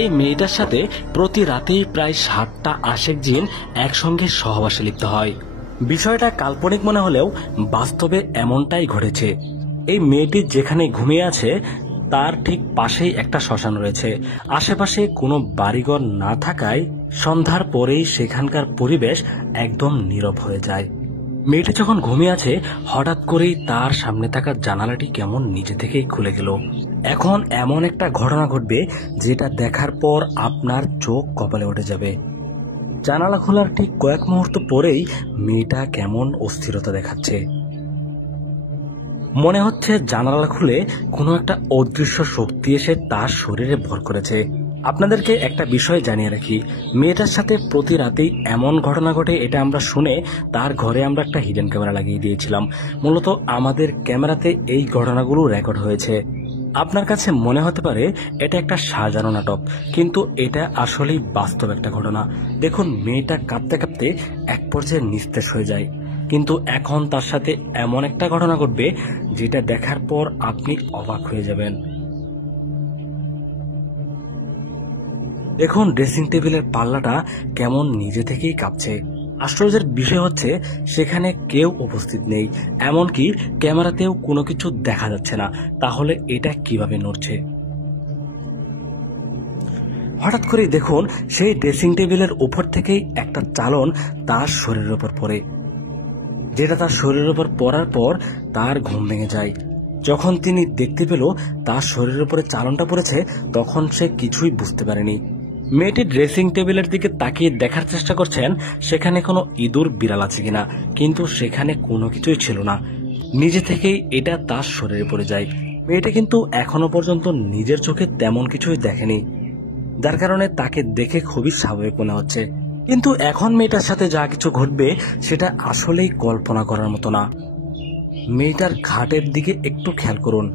এই মেয়েটার সাথে প্রতি রাতেই প্রায় 60টা আশেক জিন একসঙ্গে সহবাসে লিপ্ত হয়। বিষয়টা কাল্পনিক মনে হলেও বাস্তবে এমনটাই ঘটেছে। এই মেয়েটি যেখানে ঘুমিয়ে আছে তার ঠিক পাশেই একটা শ্মশান রয়েছে। আশেপাশে কোনো বাড়িঘর না থাকায় সন্ধ্যার পরেই সেখানকার পরিবেশ একদম নীরব হয়ে যায়। মেয়েটি যখন ঘুমিয়ে আছে হঠাৎ করেই তার সামনে থাকা জানালাটি কেমন নিজে থেকেই খুলে গেল। এখন এমন একটা ঘটনা ঘটবে যেটা দেখার পর আপনার চোখ কপালে উঠে যাবে। জানালা খোলার ঠিক কয়েক মুহূর্ত পরেই মেয়েটা কেমন অস্থিরতা দেখাচ্ছে। মনে হচ্ছে জানালা খুলে কোনো একটা অদৃশ্য শক্তি এসে তার শরীরে ভর করেছে। আপনাদেরকে একটা বিষয় জানিয়ে রাখি, মেয়েটার সাথে প্রতি রাতেই এমন ঘটনা ঘটে এটা আমরা শুনে তার ঘরে আমরা একটা হিডেন ক্যামেরা লাগিয়ে দিয়েছিলাম। মূলত আমাদের ক্যামেরাতে এই ঘটনাগুলো রেকর্ড হয়েছে। আপনার কাছে মনে হতে পারে এটা একটা সাজানো নাটক, কিন্তু এটা আসলেই বাস্তব একটা ঘটনা। দেখুন, মেয়েটা কাঁপতে কাঁপতে এক পর্যায়ে নিস্তেজ হয়ে যায়, কিন্তু এখন তার সাথে এমন একটা ঘটনা ঘটবে যেটা দেখার পর আপনি অবাক হয়ে যাবেন। দেখুন, ড্রেসিং টেবিলের পাল্লাটা কেমন নিজে থেকেই কাঁপছে। আশ্চর্যের বিষয় হচ্ছে সেখানে কেউ উপস্থিত নেই, এমনকি ক্যামেরাতেও কোনো কিছু দেখা যাচ্ছে না। তাহলে এটা কিভাবে নড়ছে? হঠাৎ করেই দেখুন সেই ড্রেসিং টেবিলের উপর থেকেই একটা চালন তার শরীরের উপর পড়ে, যেটা তার শরীরের উপর পড়ার পর তার ঘুম ভেঙে যায়। যখন তিনি দেখতে পেল তার শরীরের উপরে চালনটা পড়েছে, তখন সে কিছুই বুঝতে পারেনি। মেয়েটি ড্রেসিং টেবিলের দিকে তাকিয়ে দেখার চেষ্টা করছেন সেখানে কোনো ইঁদুর বিড়াল আছে কিনা, কিন্তু সেখানে কোনো কিছুই ছিল না। নিজে থেকেই এটা তার শরীরে পড়ে যায়। মেয়েটা কিন্তু এখনো পর্যন্ত নিজের চোখে তেমন কিছুই দেখেনি, যার কারণে তাকে দেখে খুবই স্বাভাবিক মনে হচ্ছে। কিন্তু এখন মেয়েটার সাথে যা কিছু ঘটবে সেটা আসলেই কল্পনা করার মতো না। মেয়েটার খাটের দিকে একটু খেয়াল করুন।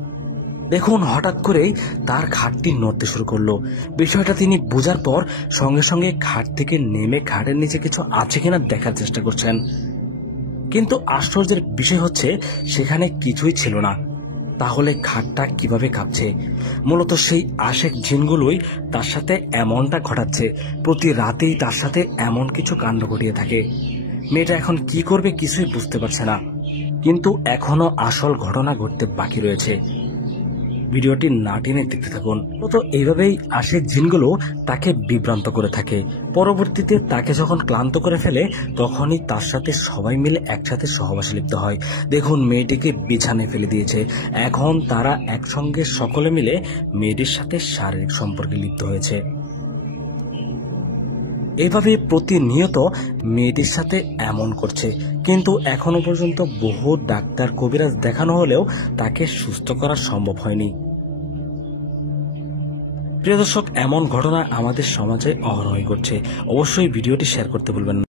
দেখুন, হঠাৎ করেই তার খাটটি নড়তে শুরু করলো। বিষয়টা তিনি বোঝার পর সঙ্গে সঙ্গে খাট থেকে নেমে খাটের নিচে কিছু আছে কিনা দেখার চেষ্টা করছেন, কিন্তু আশ্চর্যের বিষয় হচ্ছে সেখানে কিছুই ছিল না। তাহলে খাটটা কিভাবে কাঁপছে? মূলত সেই আশেক জিনগুলোই তার সাথে এমনটা ঘটাচ্ছে। প্রতি রাতেই তার সাথে এমন কিছু কাণ্ড ঘটিয়ে থাকে। মেয়েটা এখন কি করবে কিছুই বুঝতে পারছে না, কিন্তু এখনো আসল ঘটনা ঘটতে বাকি রয়েছে। ভিডিওটি না টেনে দেখতে থাকুন। তো এইভাবেই আশেক জিনগুলো তাকে বিভ্রান্ত করে থাকে। পরবর্তীতে তাকে যখন ক্লান্ত করে ফেলে তখনই তার সাথে সবাই মিলে একসাথে সহবাসে লিপ্ত হয়। দেখুন, মেয়েটিকে বিছানায় ফেলে দিয়েছে। এখন তারা একসঙ্গে সকলে মিলে মেয়েটির সাথে শারীরিক সম্পর্কে লিপ্ত হয়েছে। এভাবে প্রতিনিয়ত মেয়েটির সাথে এমন করছে, কিন্তু এখনো পর্যন্ত বহু ডাক্তার কবিরাজ দেখানো হলেও তাকে সুস্থ করা সম্ভব হয়নি। প্রিয় দর্শক, এমন ঘটনা আমাদের সমাজে অহরহই ঘটছে। অবশ্যই ভিডিওটি শেয়ার করতে ভুলবেন না।